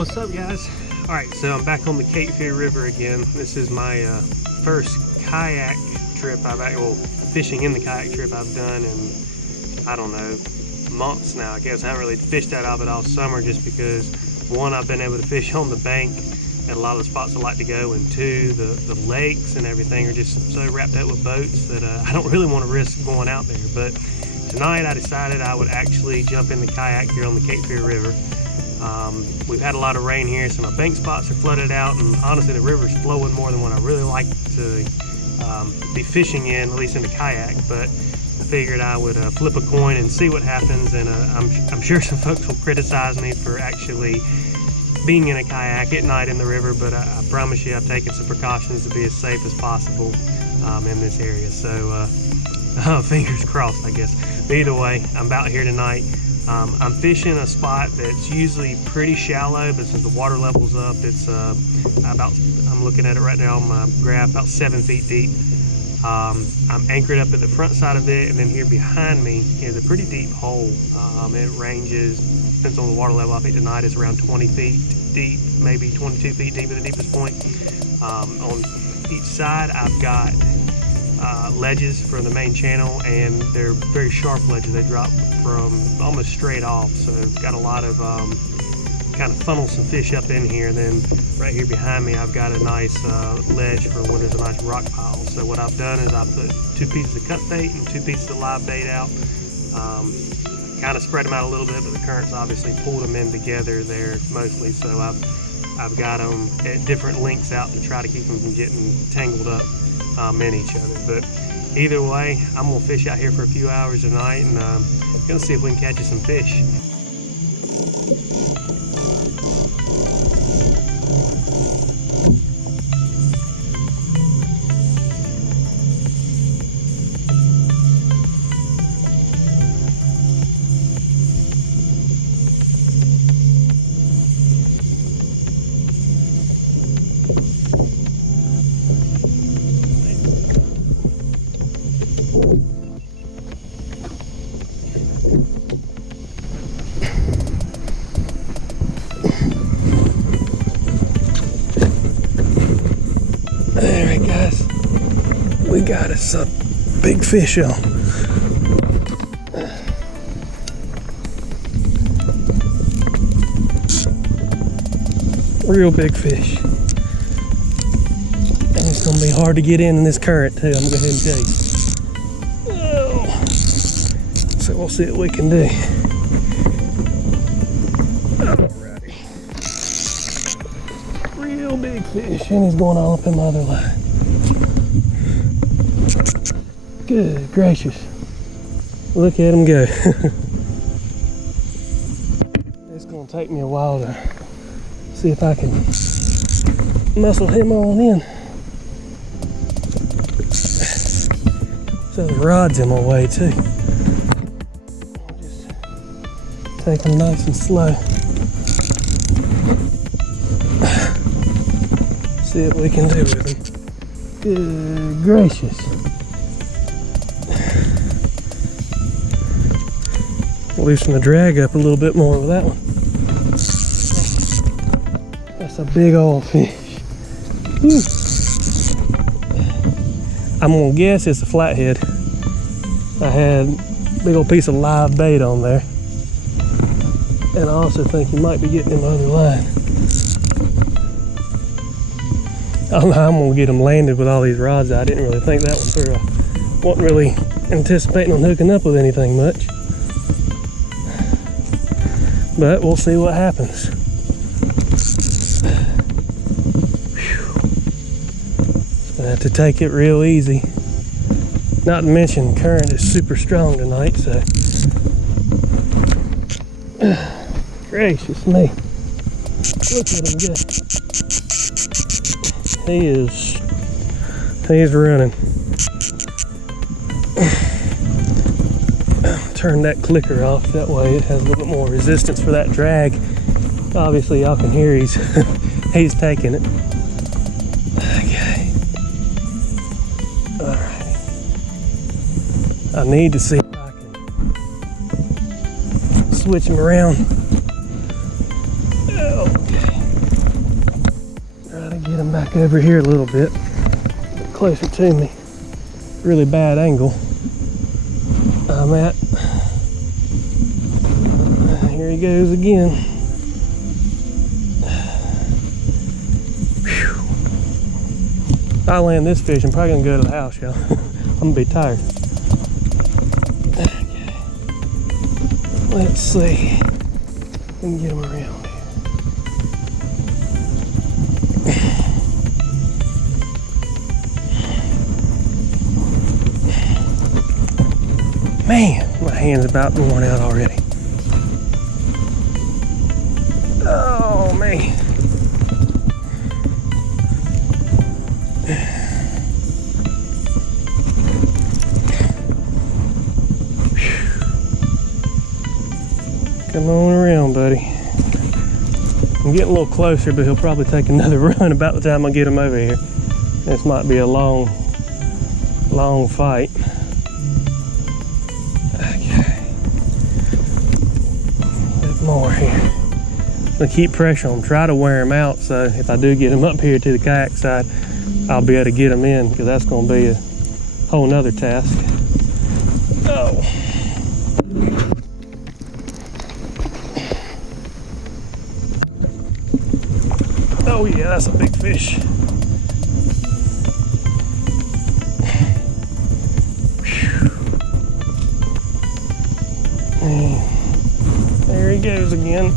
What's up, guys? Alright, so I'm back on the Catfishing River again. This is my first kayak trip fishing in the kayak trip I've done in, I don't know, months now. I guess I haven't really fished that out all summer just because, one, I've been able to fish on the bank at a lot of the spots I like to go, and two, the lakes and everything are just so wrapped up with boats that I don't really want to risk going out there. But tonight I decided I would actually jump in the kayak here on the Catfishing River. We've had a lot of rain here, so my bank spots are flooded out, and honestly the river's flowing more than what I really like to be fishing in, at least in the kayak. But I figured I would flip a coin and see what happens, and I'm sure some folks will criticize me for actually being in a kayak at night in the river, but I promise you I've taken some precautions to be as safe as possible in this area. So fingers crossed, I guess. But either way, I'm about here tonight. I'm fishing a spot that's usually pretty shallow, but since the water level's up, it's I'm looking at it right now on my graph, about 7 feet deep. I'm anchored up at the front side of it, and then here behind me is a pretty deep hole. It ranges, depends on the water level. I think tonight it's around 20 feet deep, maybe 22 feet deep at the deepest point. On each side I've got ledges from the main channel, and they're very sharp ledges. They drop from almost straight off, so I've got a lot of kind of funnel some fish up in here. And then right here behind me I've got a nice ledge for when there's a nice rock pile. So what I've done is I put 2 pieces of cut bait and 2 pieces of live bait out, kind of spread them out a little bit, but the currents obviously pulled them in together there mostly, so I've got them at different lengths out to try to keep them from getting tangled up in each other. But either way, I'm gonna fish out here for a few hours tonight, and gonna see if we can catch some fish. Alright guys, we got us a big fish on. Real big fish. And it's going to be hard to get in this current too, I'm going to go ahead and tell you. Oh. So we'll see what we can do. Alrighty. Real big fish, and he's going all up in my other line. Good gracious. Look at him go. It's going to take me a while to see if I can muscle him on in. So the rod's in my way too. I'll just take him nice and slow. See what we can do with him. Good gracious. Loosen the drag up a little bit more with that one. That's a big old fish. Whew. I'm gonna guess it's a flathead. I had a big old piece of live bait on there. And I also think you might be getting in the other line. I'm gonna get them landed with all these rods. I didn't really think that one through. I wasn't really anticipating on hooking up with anything much. But we'll see what happens. I have to take it real easy. Not to mention the current is super strong tonight, so. Gracious me. Look at him go. He's running. Turn that clicker off, that way it has a little bit more resistance for that drag. Obviously y'all can hear he's taking it. Okay. Alright. I need to see if I can switch him around. Okay. Get him back over here a little bit, closer to me. Really bad angle I'm at. Here he goes again. Whew. If I land this fish, I'm probably gonna go to the house, y'all. I'm gonna be tired. Okay. Let's see. We can get him around. Man, my hand's about worn out already. Oh, man. Come on around, buddy. I'm getting a little closer, but he'll probably take another run about the time I get him over here. This might be a long fight. More here. I'm gonna keep pressure on him, try to wear him out, so if I do get him up here to the kayak side, I'll be able to get him in, because that's gonna be a whole nother task. Oh. Oh yeah, that's a big fish. And there he goes again.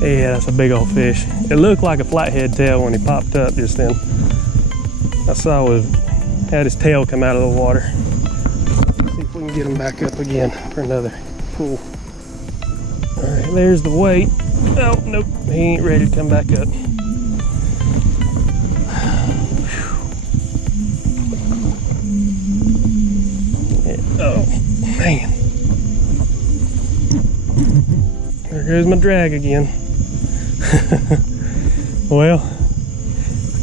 Yeah, that's a big old fish. It looked like a flathead tail when he popped up just then. I saw he had his tail come out of the water. Let's see if we can get him back up again for another pull. All right, there's the weight. Oh, nope, he ain't ready to come back up. Oh, man. There goes my drag again. Well,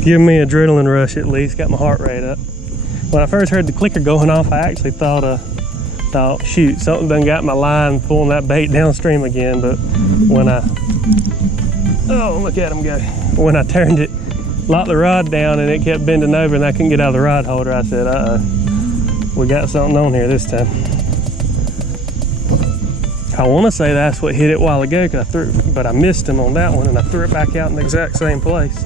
give me an adrenaline rush at least, got my heart rate up. When I first heard the clicker going off, I actually thought, shoot, something done got my line pulling that bait downstream again, but when oh, look at him go. When I turned it, locked the rod down and it kept bending over and I couldn't get out of the rod holder, I said, we got something on here this time. I want to say that's what hit it a while ago, but I missed him on that one and I threw it back out in the exact same place.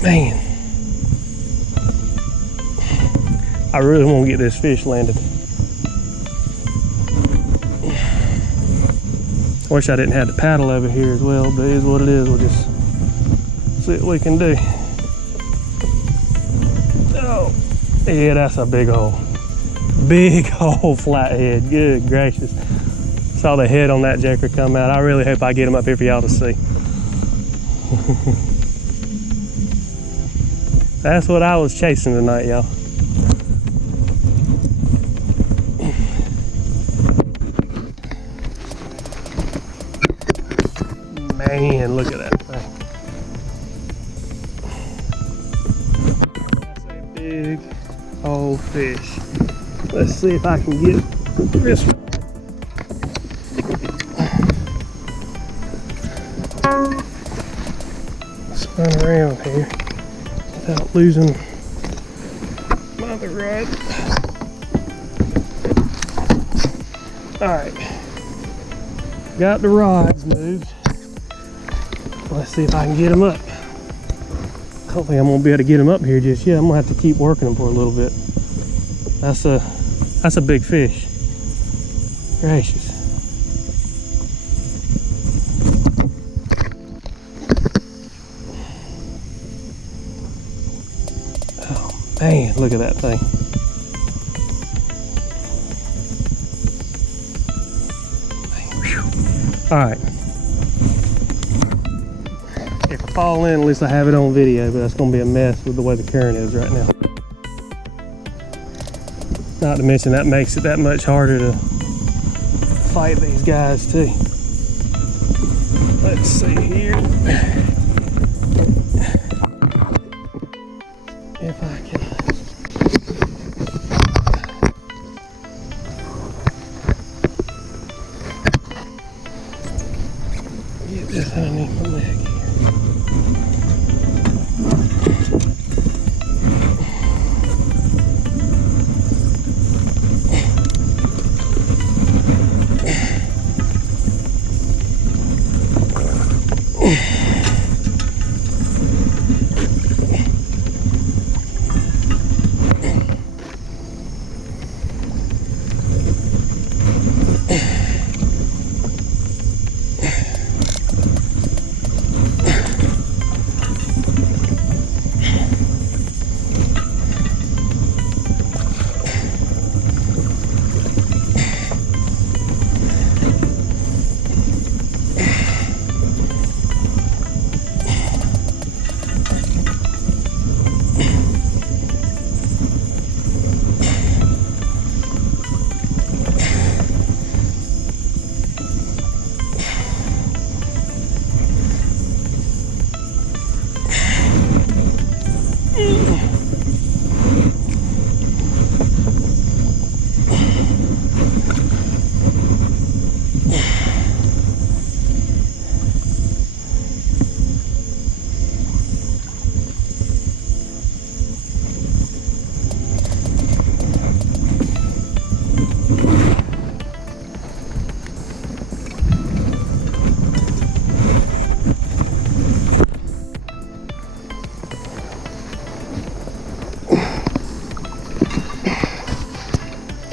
Man, I really want to get this fish landed. Wish I didn't have the paddle over here as well, but it is what it is. We'll just see what we can do. Oh, yeah, that's a big old flathead. Good gracious. Saw the head on that jacker come out. I really hope I get him up here for y'all to see. That's what I was chasing tonight, y'all. Man, look at that thing. That's a big old fish. Let's see if I can get this one. Spin around here without losing my other rod. Alright, got the rods moved. Let's see if I can get them up. I don't think I'm gonna be able to get them up here just yet. I'm gonna have to keep working them for a little bit. That's a big fish. Gracious. Oh man, look at that thing. All right. If I fall in, at least I have it on video, but that's gonna be a mess with the way the current is right now. Not to mention that makes it that much harder to fight these guys too. Let's see here. If I can. Get this underneath my neck here.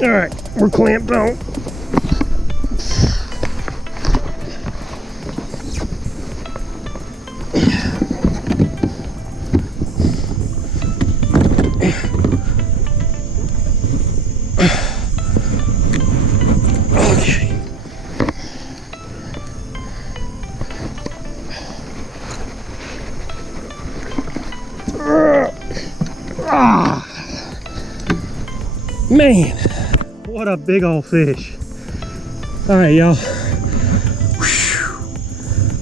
All right, we're clamped on. Okay. Man, what a big old fish. All right, y'all.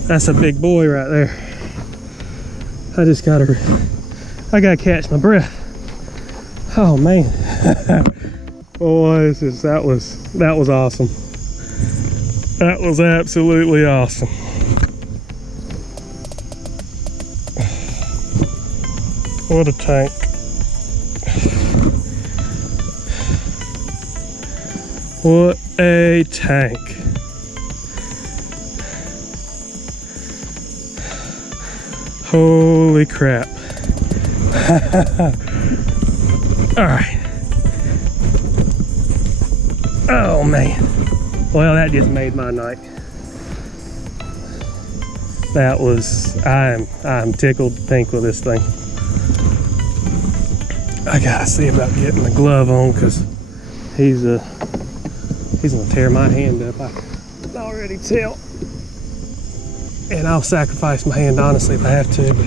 That's a big boy right there. I gotta catch my breath. Oh man. Boy, that was awesome. That was absolutely awesome. What a tank. What a tank. Holy crap. All right. Oh man. Well, that just made my night. I'm tickled to think with this thing. I gotta see about getting the glove on because he's gonna tear my hand up. I can already tell. And I'll sacrifice my hand honestly if I have to, but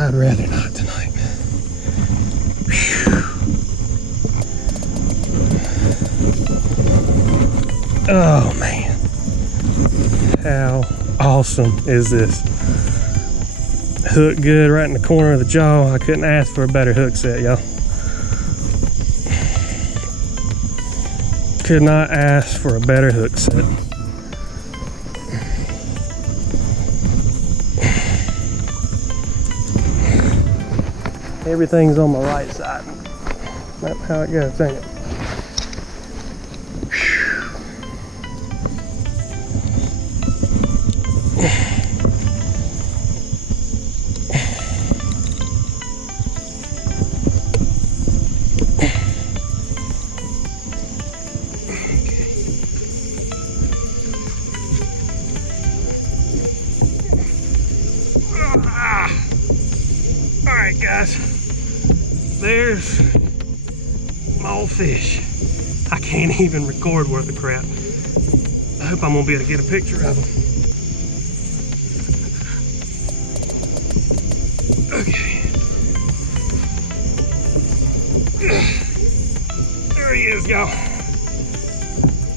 I'd rather not tonight. Whew. Oh man. How awesome is this? Hook good right in the corner of the jaw. I couldn't ask for a better hook set, y'all. Could not ask for a better hook set. Everything's on my right side. That's how it goes, ain't it? Alright guys, there's my old fish. I can't even record worth of crap. I hope I'm gonna be able to get a picture of him. Okay. There he is, y'all.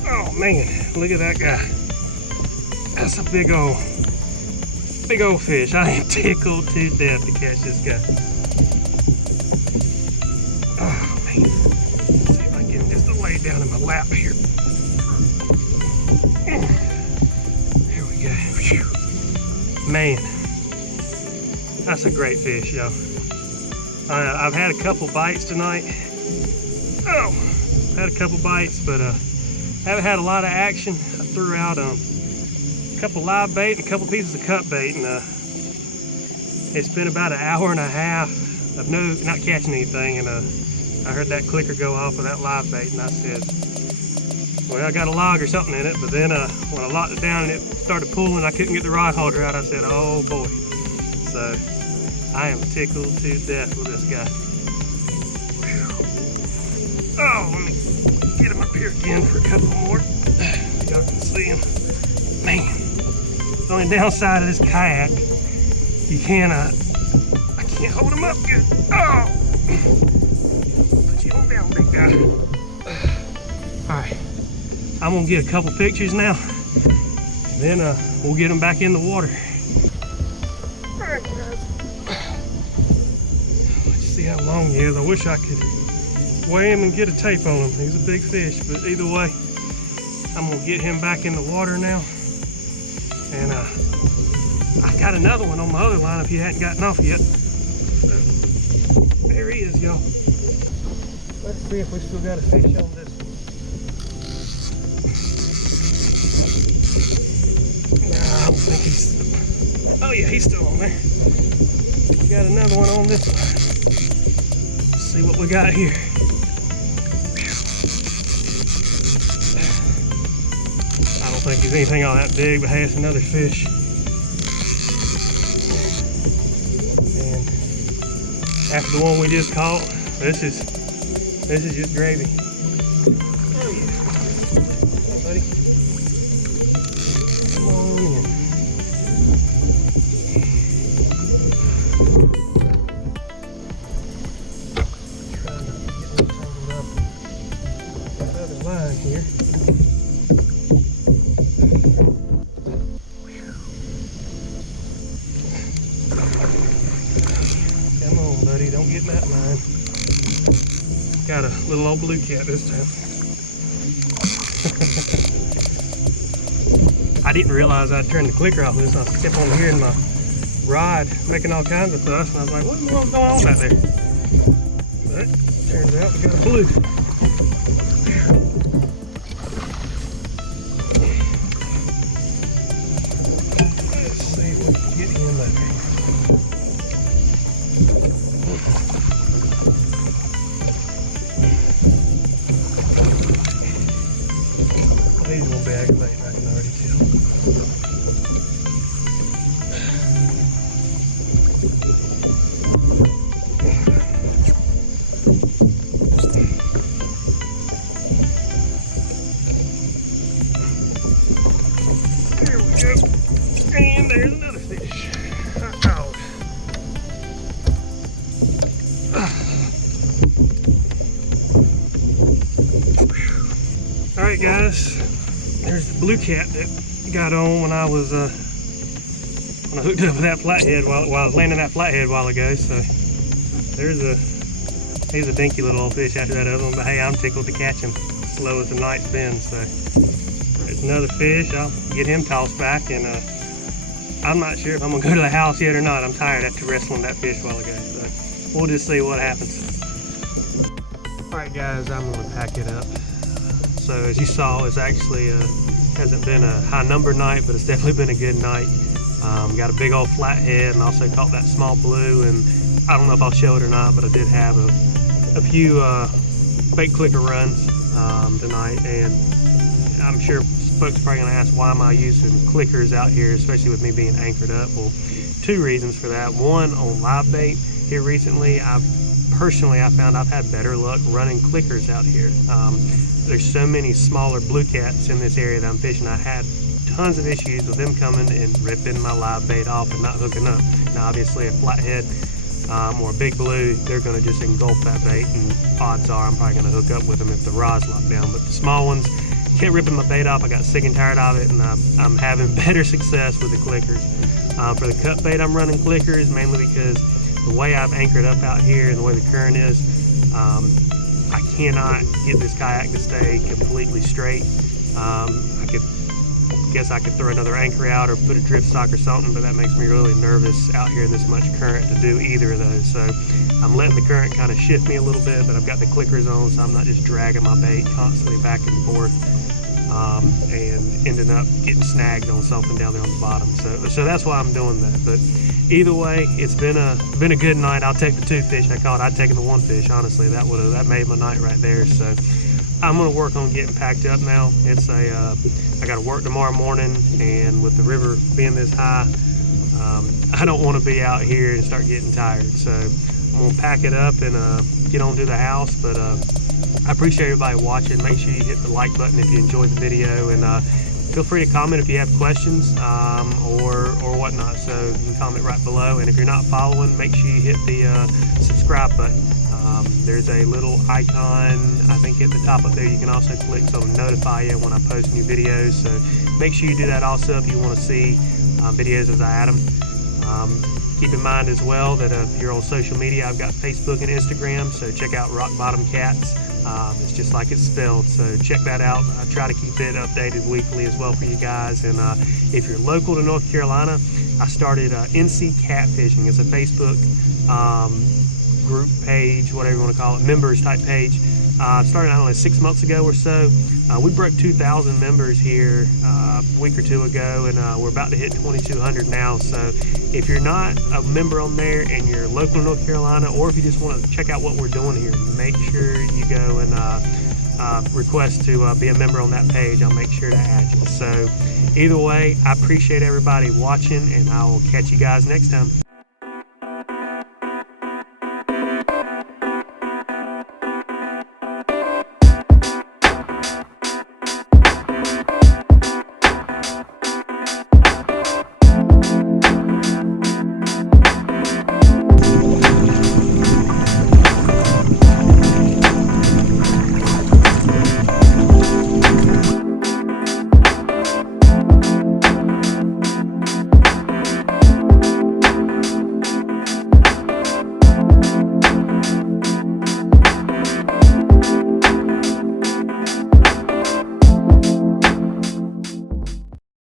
Oh man, look at that guy. That's a big old fish. I am tickled to death to catch this guy. Oh man. Let's see if I can get him just to lay down in my lap here. Here we go. Man, that's a great fish, y'all. I've had a couple bites tonight. Oh, had a couple bites, but haven't had a lot of action. I threw out a couple live bait and a couple pieces of cut bait, and it's been about an hour and a half of not catching anything, and I heard that clicker go off with that live bait, and I said, well, I got a log or something in it. But then when I locked it down and it started pulling, I couldn't get the rod holder out. I said, oh boy. So I am tickled to death with this guy. Whew. Oh, let me get him up here again for a couple more. Y'all can see him. Man, the only downside of this kayak, you cannot, I can't hold him up good. Oh, put you on down, big guy. All right, I'm gonna get a couple pictures now, and then we'll get him back in the water. All right, guys. Let's see how long he is. I wish I could weigh him and get a tape on him. He's a big fish, but either way, I'm gonna get him back in the water now. And I got another one on my other line if he hadn't gotten off yet. So, there he is, y'all. Let's see if we still got a fish on this one. Nah, I don't think he's... Oh yeah, he's still on there. We got another one on this line. Let's see what we got here. I don't think he's anything all that big, but hey, it's another fish. And after the one we just caught, this is just gravy. Oh yeah. Hey buddy. Come on in. Trying not to get me tangled up in that other line here. Buddy, don't get in that line. Got a little old blue cat this time. I didn't realize I'd turned the clicker off this. I kept on hearing my rod making all kinds of fuss, and I was like, what in the world's going on back there? But turns out we got a blue. Let's see if we can get him there. He's gonna be aggravating, I can already tell. There we go. And there's another fish. Oh. All right, guys. There's the blue cat that got on when I was when I hooked up with that flathead while I was landing that flathead a while ago. So he's a dinky little old fish after that other one. But hey, I'm tickled to catch him. Slow as the night's been. So there's another fish. I'll get him tossed back, and I'm not sure if I'm gonna go to the house yet or not. I'm tired after wrestling that fish a while ago. So we'll just see what happens. All right, guys, I'm gonna pack it up. So as you saw, it's actually hasn't been a high number night, but it's definitely been a good night. Got a big old flathead, and also caught that small blue, and I don't know if I'll show it or not, but I did have a few bait clicker runs tonight, and I'm sure folks are probably gonna ask, why am I using clickers out here, especially with me being anchored up? Well, two reasons for that. One, on live bait here recently, I found I've had better luck running clickers out here. There's so many smaller blue cats in this area that I'm fishing. I had tons of issues with them coming and ripping my live bait off and not hooking up. Now obviously a flathead or a big blue, they're going to just engulf that bait, and odds are I'm probably going to hook up with them if the rod's locked down. But the small ones kept ripping my bait off. I got sick and tired of it, and I'm having better success with the clickers. For the cut bait, I'm running clickers mainly because the way I've anchored up out here and the way the current is, I cannot get this kayak to stay completely straight. I could guess I could throw another anchor out or put a drift stock or something, but that makes me really nervous out here in this much current to do either of those. So I'm letting the current kind of shift me a little bit, but I've got the clickers on, so I'm not just dragging my bait constantly back and forth and ending up getting snagged on something down there on the bottom. So that's why I'm doing that. But either way, it's been a good night. I'll take the 2 fish I caught. I'd taken the 1 fish, honestly. That made my night right there. So I'm gonna work on getting packed up now. I gotta work tomorrow morning, and with the river being this high, I don't want to be out here and start getting tired. So I'm gonna pack it up and get on to the house. But I appreciate everybody watching. Make sure you hit the like button if you enjoyed the video, and feel free to comment if you have questions or whatnot. So you can comment right below, and if you're not following, make sure you hit the subscribe button. There's a little icon, I think, at the top up there. You can also click so it'll notify you when I post new videos. So make sure you do that also if you want to see videos as I add them. Keep in mind as well that if you're on social media, I've got Facebook and Instagram, so check out Rock Bottom Cats. It's just like it's spelled, so check that out. I try to keep it updated weekly as well for you guys. And if you're local to North Carolina, I started NC Catfishing. It's a Facebook group page, whatever you want to call it, members type page. Started, I don't know, 6 months ago or so. We broke 2,000 members here a week or two ago, and we're about to hit 2,200 now. So if you're not a member on there and you're local to North Carolina, or if you just want to check out what we're doing here, make sure you go and request to be a member on that page. I'll make sure to add you. So either way, I appreciate everybody watching, and I will catch you guys next time.